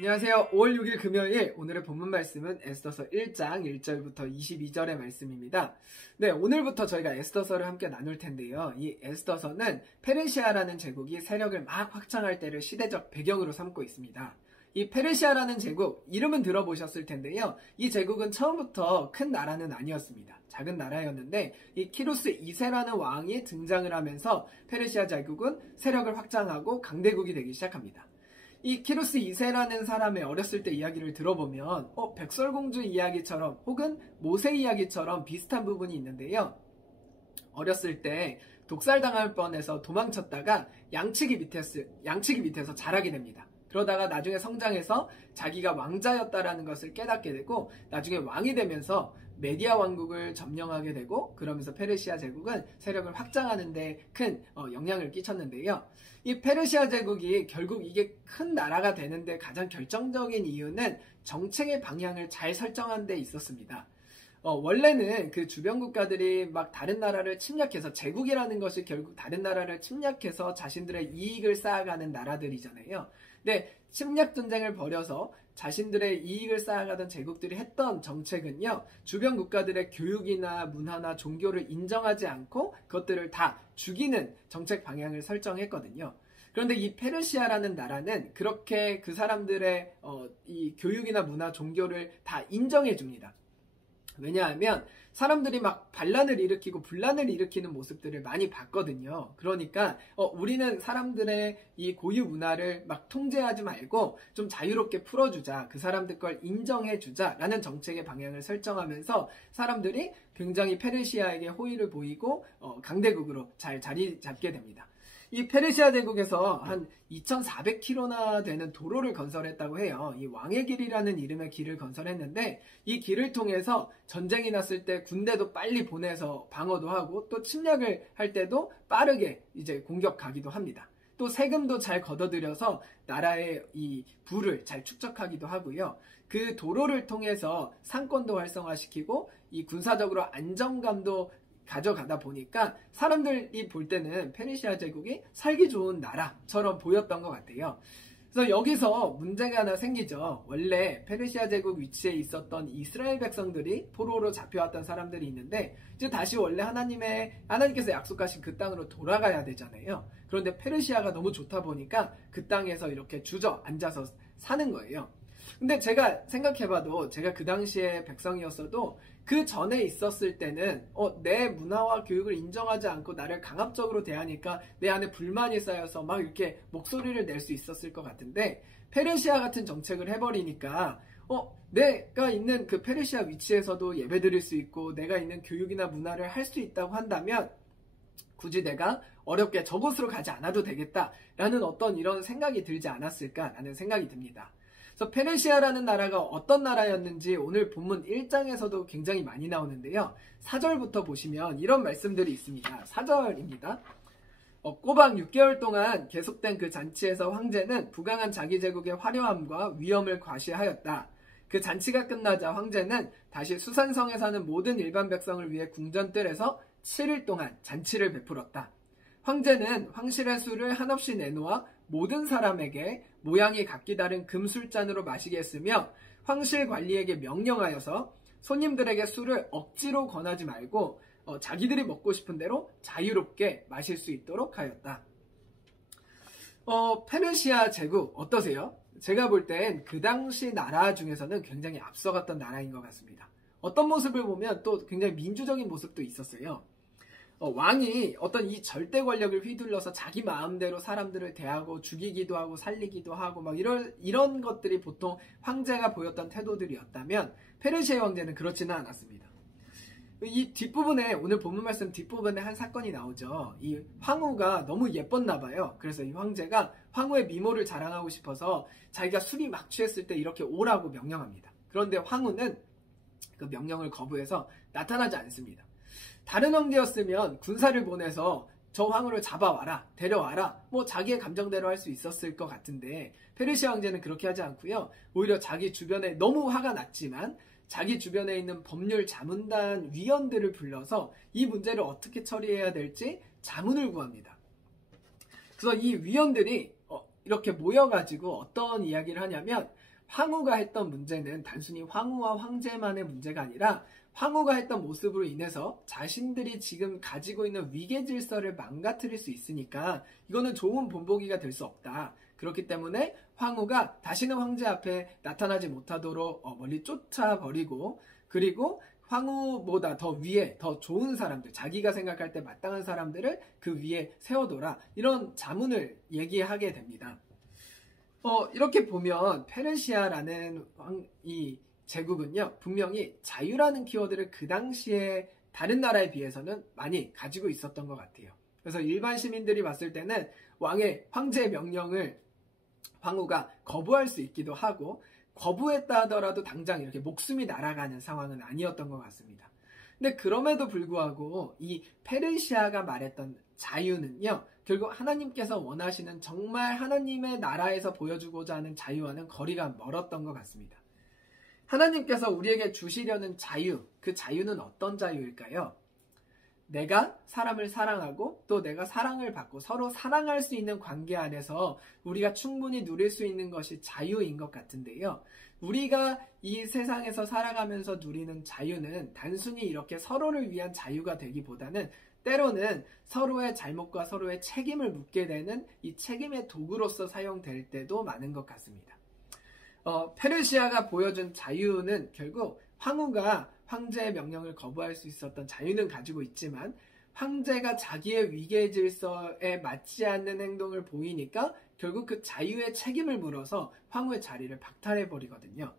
안녕하세요. 5월 6일 금요일 오늘의 본문 말씀은 에스더서 1장 1절부터 22절의 말씀입니다. 네, 오늘부터 저희가 에스더서를 함께 나눌 텐데요. 이 에스더서는 페르시아라는 제국이 세력을 막 확장할 때를 시대적 배경으로 삼고 있습니다. 이 페르시아라는 제국, 이름은 들어보셨을 텐데요. 이 제국은 처음부터 큰 나라는 아니었습니다. 작은 나라였는데 이 키루스 2세라는 왕이 등장을 하면서 페르시아 제국은 세력을 확장하고 강대국이 되기 시작합니다. 이 키루스 2세라는 사람의 어렸을 때 이야기를 들어보면 백설공주 이야기처럼 혹은 모세 이야기처럼 비슷한 부분이 있는데요. 어렸을 때 독살당할 뻔해서 도망쳤다가 양치기 밑에서 자라게 됩니다. 그러다가 나중에 성장해서 자기가 왕자였다라는 것을 깨닫게 되고 나중에 왕이 되면서 메디아 왕국을 점령하게 되고 그러면서 페르시아 제국은 세력을 확장하는 데 큰 영향을 끼쳤는데요. 이 페르시아 제국이 결국 이게 큰 나라가 되는데 가장 결정적인 이유는 정책의 방향을 잘 설정한 데 있었습니다. 원래는 그 주변 국가들이 막 다른 나라를 침략해서 제국이라는 것이 결국 다른 나라를 침략해서 자신들의 이익을 쌓아가는 나라들이잖아요. 근데 침략 전쟁을 벌여서 자신들의 이익을 쌓아가던 제국들이 했던 정책은요, 주변 국가들의 교육이나 문화나 종교를 인정하지 않고 그것들을 다 죽이는 정책 방향을 설정했거든요. 그런데 이 페르시아라는 나라는 그렇게 그 사람들의 이 교육이나 문화, 종교를 다 인정해 줍니다. 왜냐하면 사람들이 막 반란을 일으키고 분란을 일으키는 모습들을 많이 봤거든요. 그러니까 우리는 사람들의 이 고유 문화를 막 통제하지 말고 좀 자유롭게 풀어주자, 그 사람들 걸 인정해주자 라는 정책의 방향을 설정하면서 사람들이 굉장히 페르시아에게 호의를 보이고 강대국으로 잘 자리 잡게 됩니다. 이 페르시아 제국에서 한 2,400km나 되는 도로를 건설했다고 해요. 이 왕의 길이라는 이름의 길을 건설했는데 이 길을 통해서 전쟁이 났을 때 군대도 빨리 보내서 방어도 하고 또 침략을 할 때도 빠르게 이제 공격 가기도 합니다. 또 세금도 잘 걷어들여서 나라의 이 부를 잘 축적하기도 하고요. 그 도로를 통해서 상권도 활성화시키고 이 군사적으로 안정감도 가져가다 보니까 사람들이 볼 때는 페르시아 제국이 살기 좋은 나라처럼 보였던 것 같아요. 그래서 여기서 문제가 하나 생기죠. 원래 페르시아 제국 위치에 있었던 이스라엘 백성들이 포로로 잡혀왔던 사람들이 있는데 이제 다시 원래 하나님께서 약속하신 그 땅으로 돌아가야 되잖아요. 그런데 페르시아가 너무 좋다 보니까 그 땅에서 이렇게 주저앉아서 사는 거예요. 근데 제가 생각해봐도 제가 그 당시에 백성이었어도 그 전에 있었을 때는 내 문화와 교육을 인정하지 않고 나를 강압적으로 대하니까 내 안에 불만이 쌓여서 막 이렇게 목소리를 낼 수 있었을 것 같은데 페르시아 같은 정책을 해버리니까 내가 있는 그 페르시아 위치에서도 예배드릴 수 있고 내가 있는 교육이나 문화를 할 수 있다고 한다면 굳이 내가 어렵게 저곳으로 가지 않아도 되겠다라는 어떤 이런 생각이 들지 않았을까라는 생각이 듭니다. 그래서 페르시아라는 나라가 어떤 나라였는지 오늘 본문 1장에서도 굉장히 많이 나오는데요. 4절부터 보시면 이런 말씀들이 있습니다. 4절입니다. 꼬박 6개월 동안 계속된 그 잔치에서 황제는 부강한 자기 제국의 화려함과 위엄을 과시하였다. 그 잔치가 끝나자 황제는 다시 수산성에 사는 모든 일반 백성을 위해 궁전뜰에서 7일 동안 잔치를 베풀었다. 황제는 황실의 술을 한없이 내놓아 모든 사람에게 모양이 각기 다른 금술잔으로 마시게 했으며 황실 관리에게 명령하여서 손님들에게 술을 억지로 권하지 말고 자기들이 먹고 싶은 대로 자유롭게 마실 수 있도록 하였다. 페르시아 제국 어떠세요? 제가 볼 땐 그 당시 나라 중에서는 굉장히 앞서갔던 나라인 것 같습니다. 어떤 모습을 보면 또 굉장히 민주적인 모습도 있었어요. 왕이 어떤 이 절대 권력을 휘둘러서 자기 마음대로 사람들을 대하고 죽이기도 하고 살리기도 하고 막 이런 것들이 보통 황제가 보였던 태도들이었다면 페르시아 황제는 그렇지는 않았습니다. 이 뒷부분에 오늘 본문 말씀 뒷부분에 한 사건이 나오죠. 이 황후가 너무 예뻤나 봐요. 그래서 이 황제가 황후의 미모를 자랑하고 싶어서 자기가 술이 막 취했을 때 이렇게 오라고 명령합니다. 그런데 황후는 그 명령을 거부해서 나타나지 않습니다. 다른 황제였으면 군사를 보내서 저 황후를 잡아와라, 데려와라, 뭐 자기의 감정대로 할 수 있었을 것 같은데 페르시아 황제는 그렇게 하지 않고요. 오히려 자기 주변에 너무 화가 났지만 자기 주변에 있는 법률 자문단 위원들을 불러서 이 문제를 어떻게 처리해야 될지 자문을 구합니다. 그래서 이 위원들이 이렇게 모여가지고 어떤 이야기를 하냐면 황후가 했던 문제는 단순히 황후와 황제만의 문제가 아니라 황후가 했던 모습으로 인해서 자신들이 지금 가지고 있는 위계 질서를 망가뜨릴 수 있으니까 이거는 좋은 본보기가 될 수 없다. 그렇기 때문에 황후가 다시는 황제 앞에 나타나지 못하도록 멀리 쫓아버리고, 그리고 황후보다 더 위에 더 좋은 사람들, 자기가 생각할 때 마땅한 사람들을 그 위에 세워둬라, 이런 자문을 얘기하게 됩니다. 이렇게 보면 페르시아라는 이 제국은요, 분명히 자유라는 키워드를 그 당시에 다른 나라에 비해서는 많이 가지고 있었던 것 같아요. 그래서 일반 시민들이 봤을 때는 황제의 명령을 황후가 거부할 수 있기도 하고, 거부했다 하더라도 당장 이렇게 목숨이 날아가는 상황은 아니었던 것 같습니다. 근데 그럼에도 불구하고 이 페르시아가 말했던 자유는요, 결국 하나님께서 원하시는 정말 하나님의 나라에서 보여주고자 하는 자유와는 거리가 멀었던 것 같습니다. 하나님께서 우리에게 주시려는 자유, 그 자유는 어떤 자유일까요? 내가 사람을 사랑하고 또 내가 사랑을 받고 서로 사랑할 수 있는 관계 안에서 우리가 충분히 누릴 수 있는 것이 자유인 것 같은데요. 우리가 이 세상에서 살아가면서 누리는 자유는 단순히 이렇게 서로를 위한 자유가 되기보다는 때로는 서로의 잘못과 서로의 책임을 묻게 되는 이 책임의 도구로서 사용될 때도 많은 것 같습니다. 페르시아가 보여준 자유는 결국 황후가 황제의 명령을 거부할 수 있었던 자유는 가지고 있지만, 황제가 자기의 위계 질서에 맞지 않는 행동을 보이니까 결국 그 자유의 책임을 물어서 황후의 자리를 박탈해버리거든요.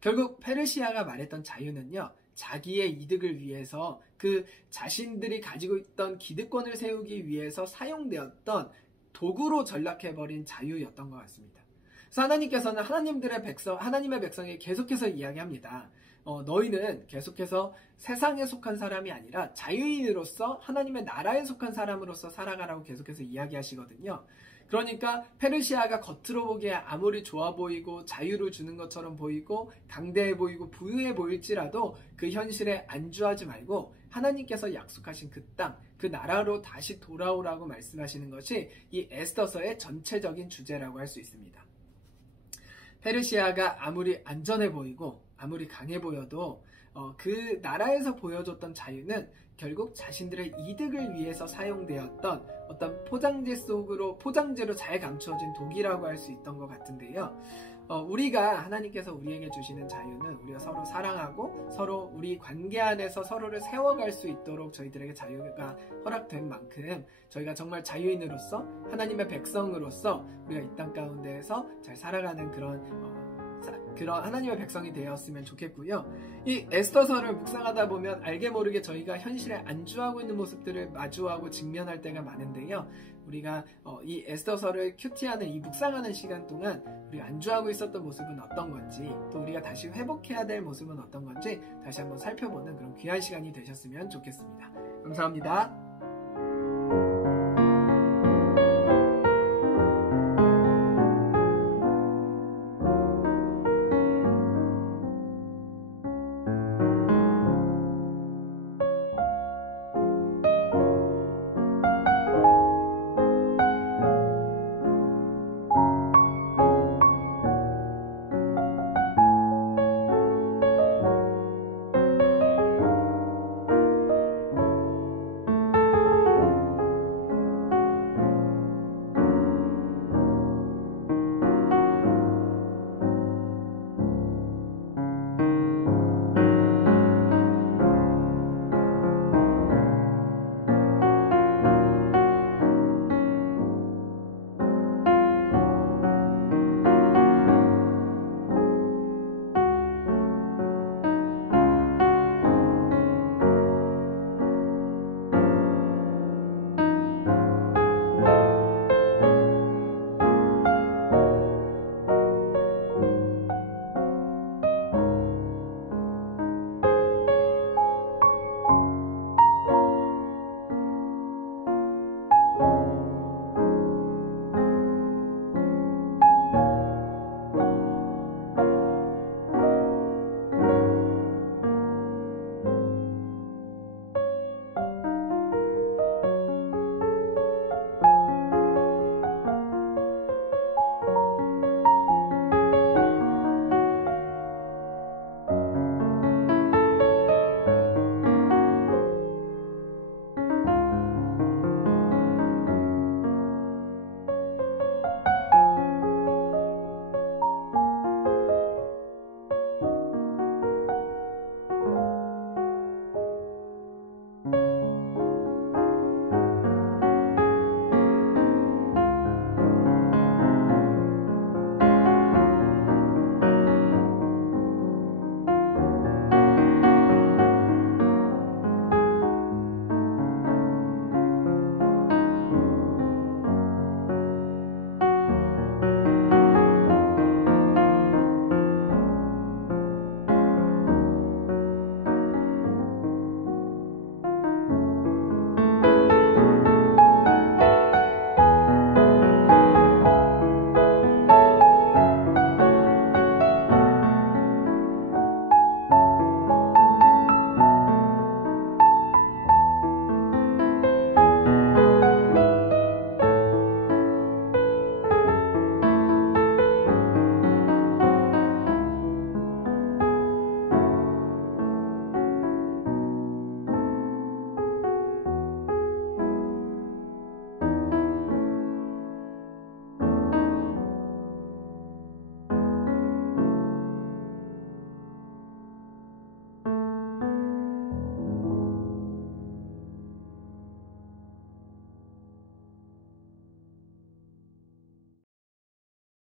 결국 페르시아가 말했던 자유는요, 자기의 이득을 위해서 그 자신들이 가지고 있던 기득권을 세우기 위해서 사용되었던 도구로 전락해버린 자유였던 것 같습니다. 그래서 하나님께서는 하나님의 백성에게 계속해서 이야기합니다. 너희는 계속해서 세상에 속한 사람이 아니라 자유인으로서 하나님의 나라에 속한 사람으로서 살아가라고 계속해서 이야기하시거든요. 그러니까 페르시아가 겉으로 보기에 아무리 좋아 보이고 자유를 주는 것처럼 보이고 강대해 보이고 부유해 보일지라도 그 현실에 안주하지 말고 하나님께서 약속하신 그 땅, 그 나라로 다시 돌아오라고 말씀하시는 것이 이 에스더서의 전체적인 주제라고 할 수 있습니다. 페르시아가 아무리 안전해 보이고 아무리 강해 보여도 그 나라에서 보여줬던 자유는 결국 자신들의 이득을 위해서 사용되었던 어떤 포장재로 잘 감추어진 독이라고 할 수 있던 것 같은데요. 하나님께서 우리에게 주시는 자유는 우리가 서로 사랑하고 서로 우리 관계 안에서 서로를 세워갈 수 있도록 저희들에게 자유가 허락된 만큼 저희가 정말 자유인으로서 하나님의 백성으로서 우리가 이 땅 가운데에서 잘 살아가는 그런 하나님의 백성이 되었으면 좋겠고요. 이 에스더서를 묵상하다 보면 알게 모르게 저희가 현실에 안주하고 있는 모습들을 마주하고 직면할 때가 많은데요. 우리가 이 에스더서를 큐티하는 이 묵상하는 시간 동안 우리가 안주하고 있었던 모습은 어떤 건지, 또 우리가 다시 회복해야 될 모습은 어떤 건지 다시 한번 살펴보는 그런 귀한 시간이 되셨으면 좋겠습니다. 감사합니다.